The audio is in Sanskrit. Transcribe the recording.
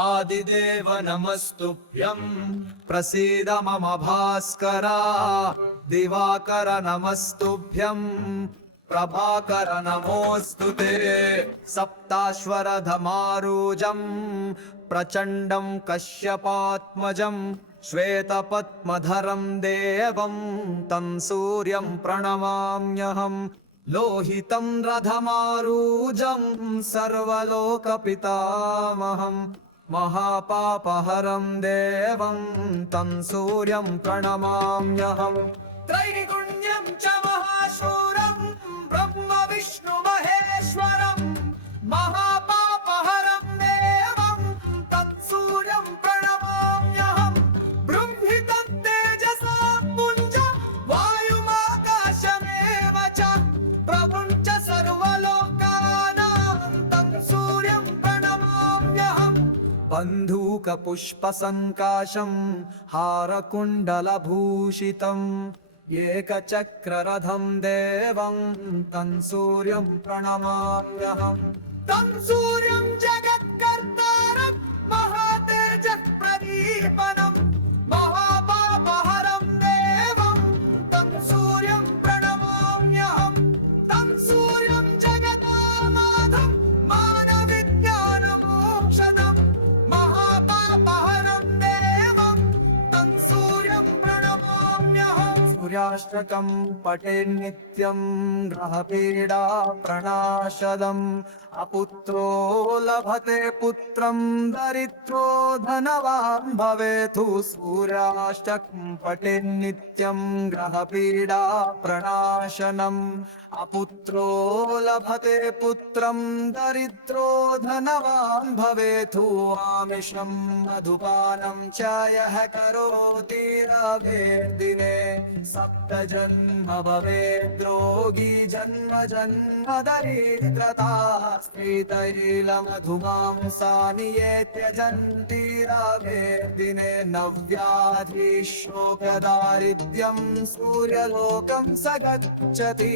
आदिदेव नमस्तुभ्यं प्रसीद मम भास्कर दिवाकर नमस्तुभ्यं प्रभाकर नमोऽस्तु ते सप्ताश्वरधमारूजं प्रचण्डं कश्यपात्मजं श्वेतपद्मधरं देवं तं सूर्यं प्रणमाम्यहम् लोहितं रथमारूजं सर्वलोकपितामहं महापापहरं देवं तं सूर्यं प्रणमाम्यहम् त्रैगुण्यं च महाशूरं ब्रह्म विष्णु महेश्वरं महापापहरं देवं तं सूर्यं प्रणमाम्यहम् बृंहितं तेजसा पुञ्ज वायुमाकाशमेव च प्रपञ्च सर्वलोकानां तं सूर्यं प्रणमाम्यहम् बन्धूकपुष्पसङ्काशं हारकुण्डलभूषितम् एकचक्ररथं देवं तं सूर्यं प्रणमाम्यहम् तं सूर्यं जगत्कर्तारं महातेजः प्रदीपनं महापापहरं देवं तं सूर्यं प्रणमाम्यहम् तं सूर्यं जगतामाधं मानविज्ञानमोक्षदं महापापहरं देवं तं सूर्यं प्रणमाम्यहम् सूर्याष्टकं पठेन्नित्यं ग्रहपीडा प्रणाशदम् अपुत्रो लभते पुत्रं दरिद्रो धनवान् भवेतु सूर्याष्टकं पठेन्नित्यं ग्रहपीडा प्रणाशनम् अपुत्रो लभते पुत्रं दरिद्रो धनवान् भवेतु आमिषं मधुपानं च यः करोति रवेर्दिने सप्तजन्म भवेद्रोगी जन्म जन्म दरिद्रता स्त्रीतैलमधुमांसानि ये त्यजन्ति रवेर्दिने नव्याधिशोकदारिद्र्यं सूर्यलोकं स गच्छति